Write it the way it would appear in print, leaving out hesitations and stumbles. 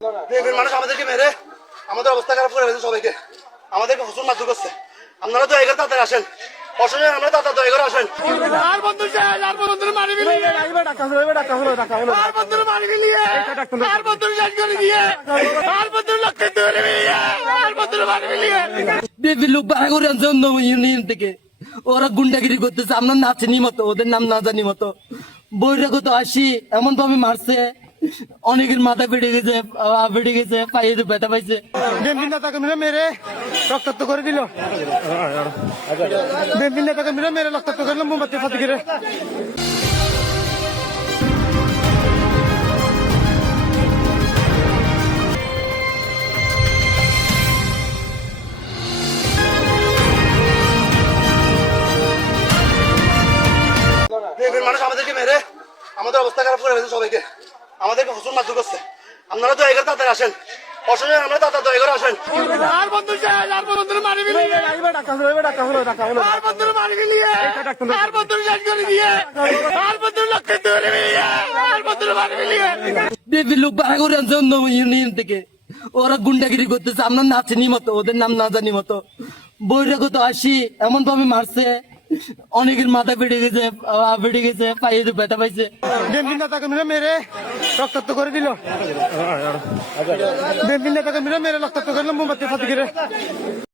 বিএনপির মানুষ আমাদেরকে মেরে আমাদের অবস্থা খারাপ করে ফেলছে, সবাইকে আমাদেরকে হুজুর মারধর করছে। আপনারা দয়া করে তাড়াতাড়ি আসেন, প্রশাসন আমরা তাড়াতাড়ি দয়া করে আসেন। বিএনপির লোক ভাড়া করে আনছে অন্য ইউনিয়ন থেকে, ওরা গুন্ডাগিরি করতেছে। আমরা নাচেনি মতো, ওদের নাম না জানি মতো বৈরাগত আসি এমন ভাবে মারছে, অনেকের মাথা ফেটে গেছে, পায়ে ব্যথা পাইছে। বিএনপি নেতাকে মেরে রক্তাক্ত করে দিল। বিএনপি নেতাকে মেরে রক্তাক্ত করলো মোমবাতি ফাঁতি করে। বিএনপির মানুষ আমাদেরকে মেরে আমাদের অবস্থা খারাপ করে ফেলছে, সবাইকে আমাদেরকে হুজুর মারধর করছে। আপনারা দয়া করে তাড়াতাড়ি আসেন, প্রশাসন আমরা তাড়াতাড়ি দয়া করে আসেন। বিএনপির লোক ভাড়া করে আনছে অন্য ইউনিয়ন থেকে, ওরা গুন্ডাগিরি করতেছে। আমরা নাচেনি মতো, ওদের নাম না জানি মতো বৈরাগত আসি এমন ভাবে মারছে, অনেকের মাথা ফেটে গেছে, পায়ে ব্যথা পাইছে। বিএনপি নেতাকে মেরে রক্তাক্ত করে দিল। বিএনপি নেতাকে মেরে রক্তাক্ত করলো মোমবাতি ফাঁতি করে।